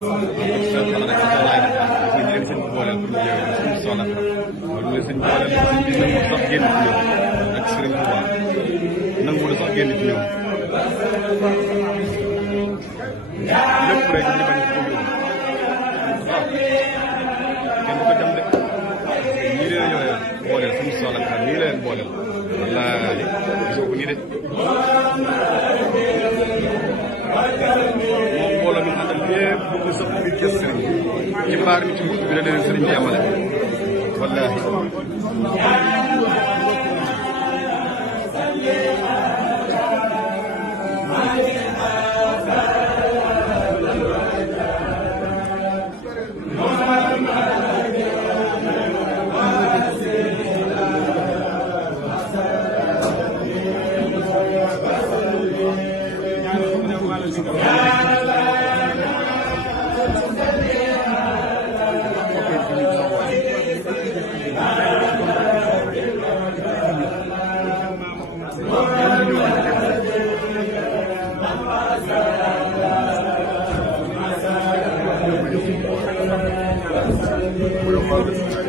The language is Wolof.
sa xala rek sa laay rek dafa ñu leen seen booleel pour ñu ñëwee suñu soxla loolu la seen booleel bi nangu sax génn ci ñoom ak Sëriñ Tuubaa nangu sax génn ci ñoom lépp rek ñu bañ ko yóbbu waaw kenn ko jam de ñii leen yooya booleel suñu soxla ka ñii leen booleel wallaahi gisoo ko nii de moom mbooloo mi àndal yëpp bëgg sax biir gës sëriñ ci mbaar mi ci bunt bi la leen sëriñ bi yamale wallaahi Thank you.